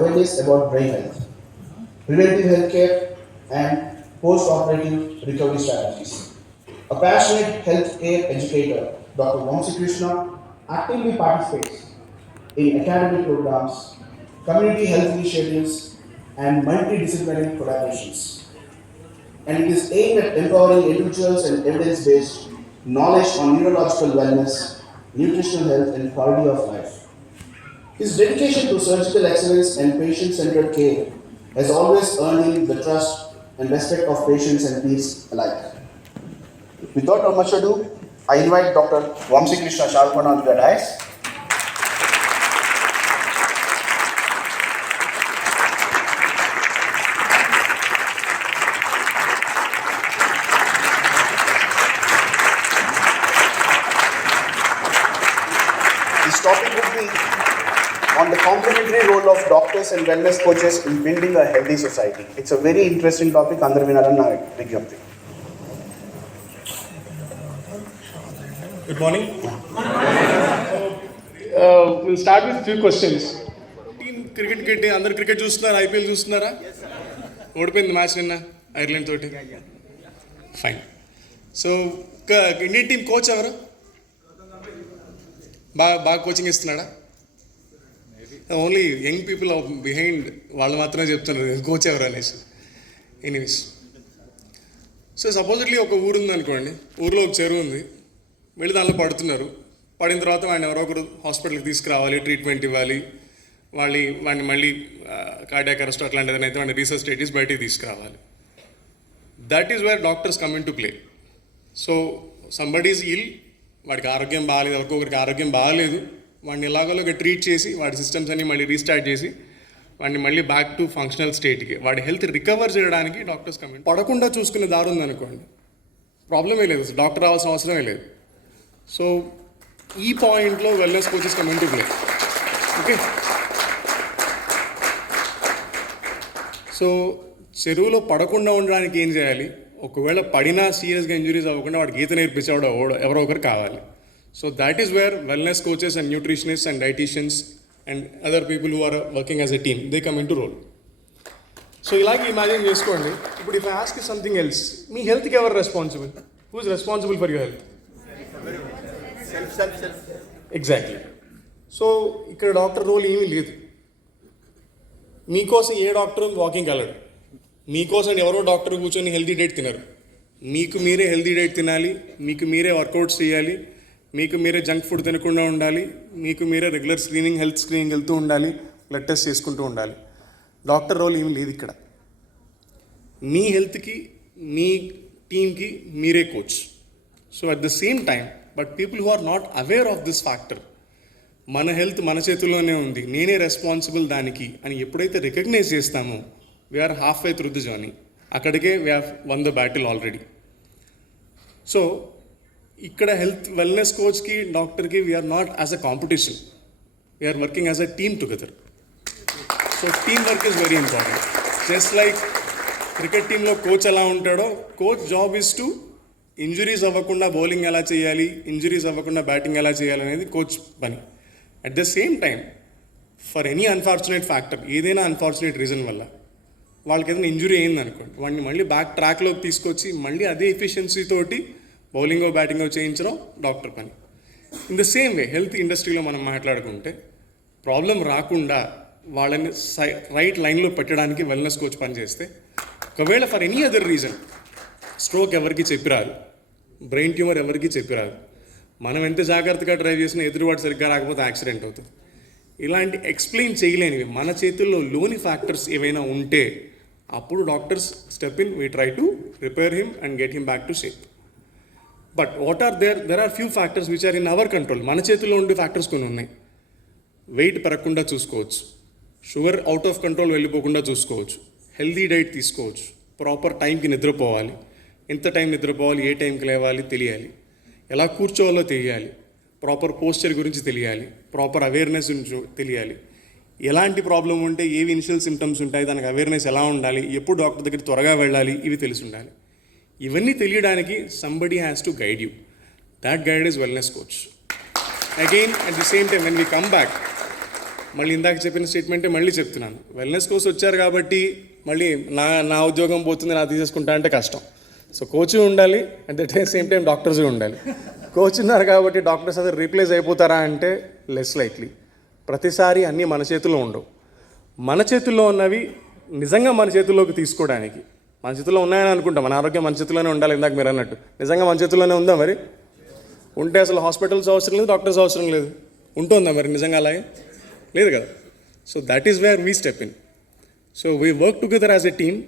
awareness about brain health, preventive healthcare, and post-operative recovery strategies. A passionate healthcare educator, Dr. Vamsikrishna actively participates in academic programs, community health initiatives, and multidisciplinary collaborations. And it is aimed at empowering individuals and evidence-based knowledge on neurological wellness, nutritional health, and quality of life. His dedication to surgical excellence and patient-centered care has always earned him the trust and respect of patients and peers alike. Without much ado, I invite Dr. Vamsikrishna Sharpana on the dais. This topic would be on the complementary role of doctors and wellness coaches in building a healthy society. It's a very interesting topic. Andaru vinarana vigyapti. Good morning. We'll start with a few questions. Team cricket కి అందరు cricket చూస్తున్నారా? IPL చూస్తున్నారా? ఓడిపోయింది match నిన్న Ireland తోటి. Fine. So Indian team coach ఎవరు? బాగా coaching ఇస్తున్నాడా? ఓన్లీ యంగ్ పీపుల్ బిహైండ్ వాళ్ళు మాత్రమే చెప్తున్నారు కోచ్ ఎవరు అనేసి. ఎనీవేస్, సో సపోజిట్లీ ఒక ఊరు ఉంది అనుకోండి, ఊరిలో ఒక చెరువు ఉంది, వెళ్ళి దానిలో పడుతున్నారు. పడిన తర్వాత వాడిని ఎవరో ఒకరు హాస్పిటల్కి తీసుకురావాలి, ట్రీట్మెంట్ ఇవ్వాలి, వాడిని మళ్ళీ కార్డియాక్ అరెస్ట్ అట్లాంటిది అయితే వాడిని రీసెసిటేట్ బయటికి తీసుకురావాలి. That is where doctors come in to play. So somebody is ill, వాడికి ఆరోగ్యం బాగాలేదు, ఎవరికొకరికి ఆరోగ్యం బాగాలేదు, వాడిని ఎలాగోలాగా ట్రీట్ చేసి వాడి సిస్టమ్స్ అన్ని మళ్ళీ రీస్టార్ట్ చేసి వాడిని మళ్ళీ బ్యాక్ టు ఫంక్షనల్ స్టేట్కి, వాడి హెల్త్ రికవర్ చేయడానికి డాక్టర్స్ కమ్ ఇన్. పడకుండా చూసుకునే దారి ఉందనుకోండి, ప్రాబ్లమే లేదు, డాక్టర్ రావాల్సిన అవసరమే లేదు. సో ఈ పాయింట్లో wellness coaches come in to play. Okay, so చెరువులో పడకుండా ఉండడానికి ఏం చేయాలి? ఒకవేళ పడినా సీరియస్గా ఇంజురీస్ అవ్వకుండా వాడికి ఈత నేర్పించేవాడు ఎవరో ఒకరు కావాలి. So that is where wellness coaches and nutritionist and dieticians and other people who are working as a team, they come in to role. So ఇలాగే ఇమాజిన్ చేసుకోండి. ఇప్పుడు if I ask you something else, మీ హెల్త్కి ఎవరు responsible? Who is responsible for your health? Exactly. So ఇక్కడ doctor role ఏమీ లేదు. మీకోసం ఏ డాక్టర్ వాకింగ్కి వెళ్ళడు, మీకోసం ఎవరో డాక్టర్ కూర్చొని హెల్తీ డైట్ తినరు. మీకు మీరే హెల్తీ డైట్ తినాలి, మీకు మీరే వర్కౌట్స్ చేయాలి, మీకు మీరే జంక్ ఫుడ్ తినకుండా ఉండాలి, మీకు మీరే రెగ్యులర్ హెల్త్ స్క్రీనింగ్ వెళ్తూ ఉండాలి, బ్లడ్ టెస్ట్ చేసుకుంటూ ఉండాలి. డాక్టర్ రోల్ ఏమి లేదు ఇక్కడ. మీ హెల్త్కి మీ టీమ్కి మీరే coach. So at the same time but people who are not aware of this factor, మన హెల్త్ మన చేతుల్లోనే ఉంది, నేనే రెస్పాన్సిబుల్ దానికి అని ఎప్పుడైతే రికగ్నైజ్ చేస్తామో we're half way through the journey. అక్కడికే we have won the battle already. So ఇక్కడ హెల్త్ వెల్నెస్ కోచ్కి డాక్టర్కి we're not as a competition, we're working as a team together. So team work is very important. Just like cricket టీంలో coach ఎలా ఉంటాడో, coach job is to injuries అవ్వకుండా bowling ఎలా చేయాలి, injuries అవ్వకుండా బ్యాటింగ్ ఎలా చేయాలి అనేది కోచ్ పని. At the same time for any unfortunate factor, ఏదైనా అన్ఫార్చునేట్ రీజన్ వల్ల వాళ్ళకి ఏదైనా ఇంజురీ అయిందనుకోండి, వాడిని మళ్ళీ బ్యాక్ ట్రాక్లోకి తీసుకొచ్చి మళ్ళీ అదే ఎఫిషియన్సీ తోటి బౌలింగో బ్యాటింగో చేయించడం డాక్టర్ పని. In the same way health ఇండస్ట్రీలో మనం మాట్లాడుకుంటే ప్రాబ్లం రాకుండా వాళ్ళని రైట్ లైన్లో పెట్టడానికి వెల్నెస్ కోచ్ పనిచేస్తే, ఒకవేళ for any other reason stroke ఎవరికి చెప్పిరాదు, బ్రెయిన్ ట్యూమర్ ఎవరికి చెప్పిరాదు, మనం ఎంత జాగ్రత్తగా డ్రైవ్ చేసినా ఎదురువాడు సరిగ్గా రాకపోతే యాక్సిడెంట్ అవుతుంది. ఇలాంటి ఎక్స్ప్లెయిన్ చేయలేనివి మన చేతుల్లో లోని ఫ్యాక్టర్స్ ఏవైనా ఉంటే అప్పుడు doctors step in, we try to repair him and get him back to shape. But what are there are few factors which are in our control. మన చేతుల్లో ఉండే ఫ్యాక్టర్స్ కొన్ని ఉన్నాయి. వెయిట్ పెరగకుండా చూసుకోవచ్చు, షుగర్ అవుట్ ఆఫ్ కంట్రోల్ వెళ్ళిపోకుండా చూసుకోవచ్చు, healthy diet తీసుకోవచ్చు, ప్రాపర్ టైంకి నిద్రపోవాలి, ఎంత టైం నిద్రపోవాలి, ఏ టైంకి లేవాలి తెలియాలి, ఎలా కూర్చోవాలో తెలియాలి, ప్రాపర్ పోస్చర్ గురించి తెలియాలి, ప్రాపర్ అవేర్నెస్ గురించి తెలియాలి, ఎలాంటి ప్రాబ్లం ఉంటే ఏవి ఇనిషియల్ సిమ్టమ్స్ ఉంటాయి, దానికి అవేర్నెస్ ఎలా ఉండాలి, ఎప్పుడు డాక్టర్ దగ్గర త్వరగా వెళ్ళాలి, ఇవి తెలిసి ఉండాలి. ఇవన్నీ తెలియడానికి somebody has to guide you. That guide is wellness coach. Again at the same time when we come back, మళ్ళీ ఇందాక చెప్పిన స్టేట్మెంటే మళ్ళీ చెప్తున్నాను. వెల్నెస్ కోర్స్ వచ్చారు కాబట్టి మళ్ళీ నా ఉద్యోగం పోతుంది, నా తీసేసుకుంటా అంటే కష్టం. సో కోచ్ ఉండాలి, at the same time doctors ఉండాలి. కోచ్ ఉన్నారు కాబట్టి డాక్టర్స్ అదే రీప్లేస్ అయిపోతారా అంటే లెస్ లైక్లీ. ప్రతిసారి అన్నీ మన చేతుల్లో ఉండవు. మన చేతుల్లో ఉన్నవి నిజంగా మన చేతుల్లోకి తీసుకోవడానికి, మన చేతుల్లో ఉన్నాయని అనుకుంటాం. మన ఆరోగ్యం మన చేతుల్లోనే ఉండాలి. ఇందాక మీరు అన్నట్టు నిజంగా మన చేతుల్లోనే ఉందా? మరి ఉంటే అసలు హాస్పిటల్స్ అవసరం లేదు, డాక్టర్స్ అవసరం లేదు. ఉంటుందా మరి నిజంగా? అలాగే లేదు కదా. So that is where we step in. So we work together as a team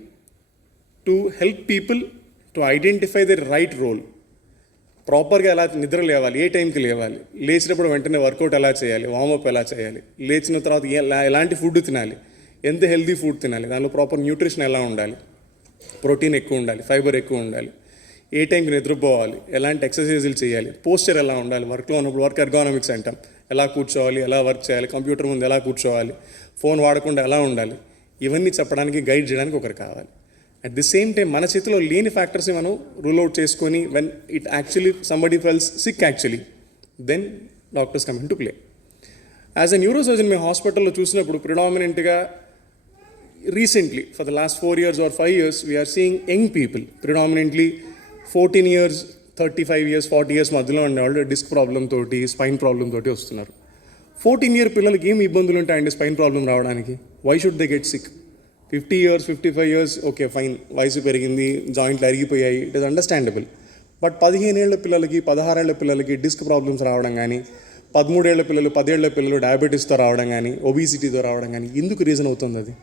to help people to identify the right role. ప్రాపర్గా ఎలా నిద్ర లేవాలి, ఏ టైంకి లేవాలి, లేచినప్పుడు వెంటనే వర్కౌట్ ఎలా చేయాలి, వార్మప్ ఎలా చేయాలి, లేచిన తర్వాత ఎలాంటి ఫుడ్ తినాలి, ఎంత హెల్తీ ఫుడ్ తినాలి, దానిలో ప్రాపర్ న్యూట్రిషన్ ఎలా ఉండాలి, ప్రోటీన్ ఎక్కువ ఉండాలి, ఫైబర్ ఎక్కువ ఉండాలి, ఏ టైంకి నిద్రపోవాలి, ఎలాంటి ఎక్సర్సైజులు చేయాలి, పోస్చర్ ఎలా ఉండాలి, వర్క్లో ఉన్నప్పుడు వర్క్ ఎర్గానమిక్స్ అంటాం, ఎలా కూర్చోవాలి, ఎలా వర్క్ చేయాలి, కంప్యూటర్ ముందు ఎలా కూర్చోవాలి, ఫోన్ వాడకుండా ఎలా ఉండాలి, ఇవన్నీ చెప్పడానికి గైడ్ చేయడానికి ఒకరు కావాలి. అట్ ది సేమ్ టైం మన చేతిలో లేని ఫ్యాక్టర్స్ని మనం రూల్ అవుట్ చేసుకొని when it actually somebody fells sick actually then doctors come in to play. As a neuro surgeon మేము హాస్పిటల్లో చూసినప్పుడు ప్రిడామినెంట్గా recently for the last 4 years or 5 years we are seeing young people, predominantly 14 years 35 years 40 years మధ్యలో ఉండేవాళ్ళు disc problem తోటి spine problem తోటి వస్తున్నారు. 14-year పిల్లలకి ఏం ఇబ్బందులు ఉంటాయండి స్పైన్ ప్రాబ్లం రావడానికి? Why should they get sick? 50 years 55 years okay fine, వయసు పెరిగింది, జాయింట్లు అరిగిపోయాయి, ఇట్ ఇస్ అండర్స్టాండబుల్. బట్ 15 ఏళ్ల పిల్లలకి 16 ఏళ్ల పిల్లలకి డిస్క్ ప్రాబ్లమ్స్ రావడం కానీ, 13 ఏళ్ల పిల్లలు 10 ఏళ్ల పిల్లలు డయాబెటీస్తో రావడం కానీ, ఒబిసిటీతో రావడం కానీ ఎందుకు రీజన్ అవుతుంది? అది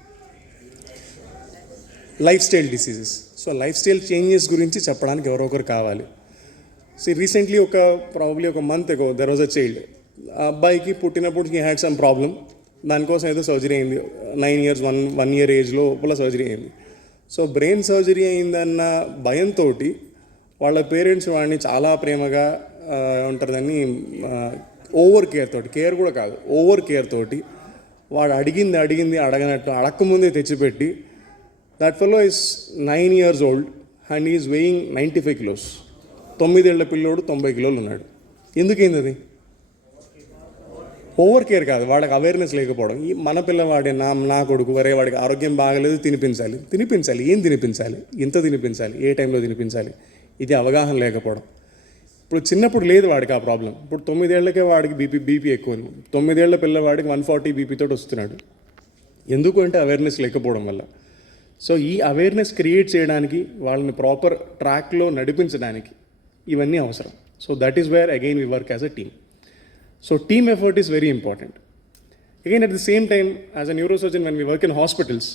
life style diseases. So life style changes గురించి చెప్పడానికి ఎవరో ఒకరు కావాలి. సో రీసెంట్లీ ప్రాబబ్లీ ఒక month ago there was a child. ఆ అబ్బాయికి పుట్టినప్పుడు హీ హ్యాడ్ సమ్ ప్రాబ్లం, దానికోసం ఏదో సర్జరీ అయింది. 9 years 1 year ఏజ్లో లోపల సర్జరీ అయింది. సో బ్రెయిన్ సర్జరీ అయిందన్న భయంతో వాళ్ళ పేరెంట్స్ వాడిని చాలా ప్రేమగా ఏమంటారు దాన్ని ఓవర్ కేర్ తోటి, కేర్ కూడా కాదు ఓవర్ కేర్ తోటి వాడు అడిగింది అడగనట్టు అడక్కముందే తెచ్చిపెట్టి, that fellow is 9 years old and he is weighing 95 kilos. 9 ఏళ్ల పిల్లోడు 90 కిలోలు ఉన్నాడు. ఎందుకైంది అది? ఓవర్ కేర్ కాదు, వాడికి అవేర్నెస్ లేకపోవడం. ఈ మన పిల్లవాడే నా కొడుకు వరే వాడికి ఆరోగ్యం బాగలేదు, తినిపించాలి. ఏం తినిపించాలి, ఎంత తినిపించాలి, ఏ టైంలో తినిపించాలి, ఇది అవగాహన లేకపోవడం. ఇప్పుడు చిన్నప్పుడు లేదు వాడికి ఆ ప్రాబ్లం. ఇప్పుడు 9 ఏళ్లకే వాడికి బీపీ ఎక్కువ ఉంది. 9 ఏళ్ల పిల్లవాడికి 140 బీపీతో వస్తున్నాడు. ఎందుకు అంటే అవేర్నెస్ లేకపోవడం వల్ల. సో ఈ అవేర్నెస్ క్రియేట్ చేయడానికి, వాళ్ళని ప్రాపర్ ట్రాక్లో నడిపించడానికి ఇవన్నీ అవసరం. So that is where again we work as a team. So team effort is very important. Again at the same time as a neurosurgeon when we work in hospitals,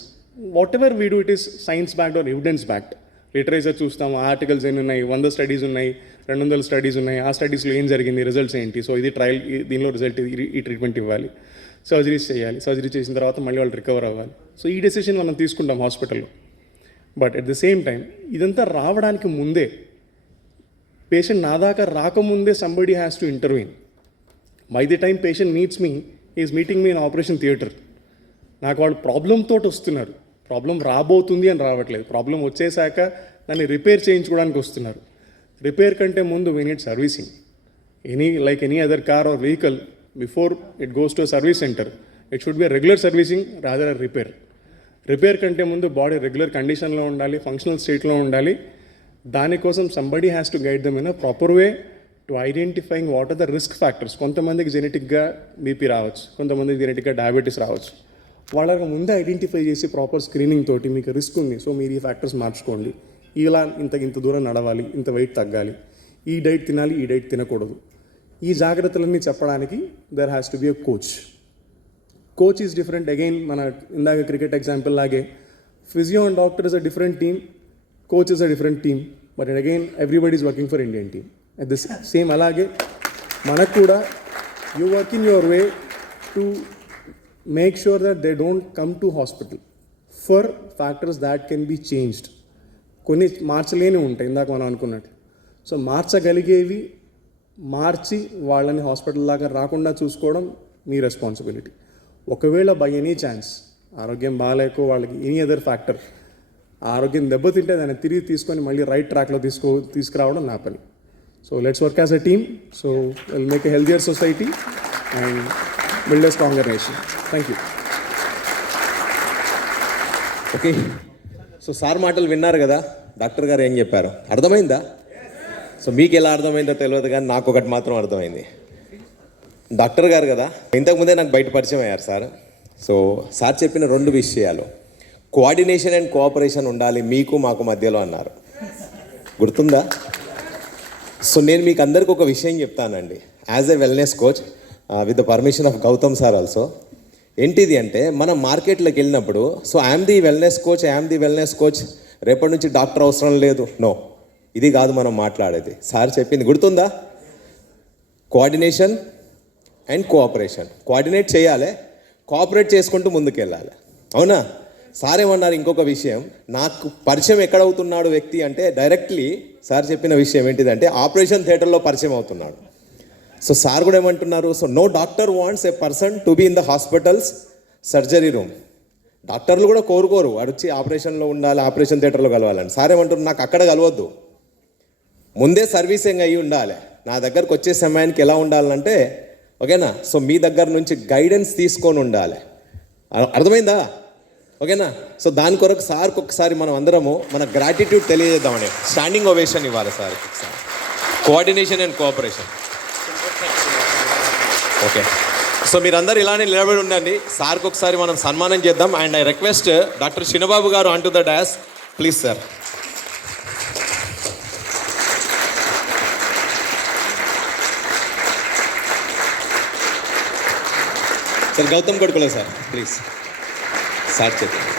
whatever we do it is science backed or evidence backed. Literature చూస్తాము, articles ఎన్ని ఉన్నాయి, 100 studies ఉన్నాయి, 200 studies ఉన్నాయి, ఆ స్టడీస్లో ఏం జరిగింది, results ఏంటి, సో ఇది ట్రయల్, దీనిలో రిజల్ట్, ఈ ట్రీట్మెంట్ ఇవ్వాలి, సర్జరీస్ చేయాలి, సర్జరీ చేసిన తర్వాత మళ్ళీ వాళ్ళు రికవర్ అవ్వాలి. సో ఈ డెసిషన్ మనం తీసుకుంటాం హాస్పిటల్లో. But at the same time ఇదంతా రావడానికి ముందే, పేషెంట్ నా దాకా రాకముందే somebody has to intervene. By the time patient meets me, is meeting me in operation theatre. నాకు వాళ్ళు ప్రాబ్లంతో వస్తున్నారు, ప్రాబ్లం రాబోతుంది అని రావట్లేదు. ప్రాబ్లం వచ్చేసాక దాన్ని రిపేర్ చేయించుకోవడానికి వస్తున్నారు. రిపేర్ కంటే ముందు we need servicing. Any other car are vehicle, before it goes to a service center, it should be a regular servicing rather a repair. Repair కంటే ముందు బాడీ రెగ్యులర్ కండిషన్లో ఉండాలి, ఫంక్షనల్ స్టేట్లో ఉండాలి. దానికోసం somebody has to guide them in a proper way to identifying what are the risk factors. కొంతమందికి జెనెటిక్గా BP రావచ్చు, కొంతమందికి జెనెటిక్గా డయాబెటీస్ రావచ్చు. వాళ్ళకి ముందే ఐడెంటిఫై చేసి ప్రాపర్ స్క్రీనింగ్ తోటి మీకు రిస్క్ ఉంది, సో మీరు ఈ ఫ్యాక్టర్స్ మార్చుకోండి, ఇలా ఇంత దూరం నడవాలి, ఇంత వెయిట్ తగ్గాలి, ఈ డైట్ తినాలి, ఈ డైట్ తినకూడదు, ఈ జాగ్రత్తలన్నీ చెప్పడానికి there has to be a coach. Coach is different. Again మన ఇందాక క్రికెట్ ఎగ్జాంపుల్ లాగే physio and doctor is a different team, coach is a different team, but again everybody is working for Indian team at the same. అలాగే మనకు కూడా you work in your way to make sure that they don't come to hospital for factors that can be changed. కొన్ని మార్చలేని ఉంటాయి ఇందాక మనం అనుకున్నట్టు. So మార్చగలిగేవి మార్చి వాళ్ళని hospital దాకా రాకుండా చూసుకోవడం మీ రెస్పాన్సిబిలిటీ. ఒకవేళ బై ఎనీ ఛాన్స్ ఆరోగ్యం బాగాలేకో వాళ్ళకి ఎనీ అదర్ ఫ్యాక్టర్ ఆరోగ్యం దెబ్బతింటే దాన్ని తిరిగి తీసుకొని మళ్ళీ రైట్ ట్రాక్లో తీసుకురావడం నా పని. So let's work as a team. So will make a healthier society and build a stronger nation. Thank you. Okay, so sir మాటలు విన్నారు కదా, డాక్టర్ గారు ఏం చెప్పారు, అర్థమైందా? సో మీకు ఎలా అర్థమైందో తెలియదు కానీ నాకు ఒకటి మాత్రం అర్థమైంది. డాక్టర్ గారు కదా, ఇంతకుముందే నాకు బయట పరిచయం అయ్యారు సార్. సో సార్ చెప్పిన 2 విషయాలు, కోఆర్డినేషన్ అండ్ కోఆపరేషన్ ఉండాలి మీకు మాకు మధ్యలో అన్నారు, గుర్తుందా? సో నేను మీకు అందరికి ఒక విషయం చెప్తానండి, as a wellness coach with the permission of Gautam sir also. ఏంటిది అంటే మనం మార్కెట్లోకి వెళ్ళినప్పుడు, so I'm the wellness coach, రేపటి నుంచి డాక్టర్ అవసరం లేదు, నో, ఇది కాదు మనం మాట్లాడేది. సార్ చెప్పింది గుర్తుందా? Coordination and cooperation. కోఆర్డినేట్ చేయాలి, కోఆపరేట్ చేసుకుంటూ ముందుకు వెళ్ళాలి, అవునా? సార్ ఏమన్నారు ఇంకొక విషయం, నాకు పరిచయం ఎక్కడవుతున్నాడు వ్యక్తి అంటే డైరెక్ట్లీ సార్ చెప్పిన విషయం ఏంటిదంటే ఆపరేషన్ థియేటర్లో పరిచయం అవుతున్నాడు. సో సార్ కూడా ఏమంటున్నారు, so no doctor wants a person to be in the hospitals surgery room. డాక్టర్లు కూడా కోరుకోరు వాడు వచ్చి ఆపరేషన్లో ఉండాలి, ఆపరేషన్ థియేటర్లో కలవాలని. సార్ ఏమంటున్నారు, నాకు అక్కడ కలవద్దు, ముందే సర్వీసింగ్ అయ్యి ఉండాలి, నా దగ్గరకు వచ్చే సమయానికి ఎలా ఉండాలంటే, ఓకేనా? సో మీ దగ్గర నుంచి గైడెన్స్ తీసుకొని ఉండాలి, అర్థమైందా? ఓకేనా? సో దాని కొరకు సార్కి ఒకసారి మనం అందరము మన గ్రాటిట్యూడ్ తెలియజేద్దామని స్టాండింగ్ ఓవేషన్ ఇవ్వాలి sir. Coordination and cooperation. Okay, so మీరందరూ ఇలానే నిలబడి ఉండండి, సార్కి ఒకసారి మనం సన్మానం చేద్దాం. And I request doctor Chinnababu garu on to the dais please sir. Sir Gautam కొడుకులే సార్ ప్లీజ్, సార్ చెప్పండి.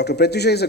Dr. Pratyusha is a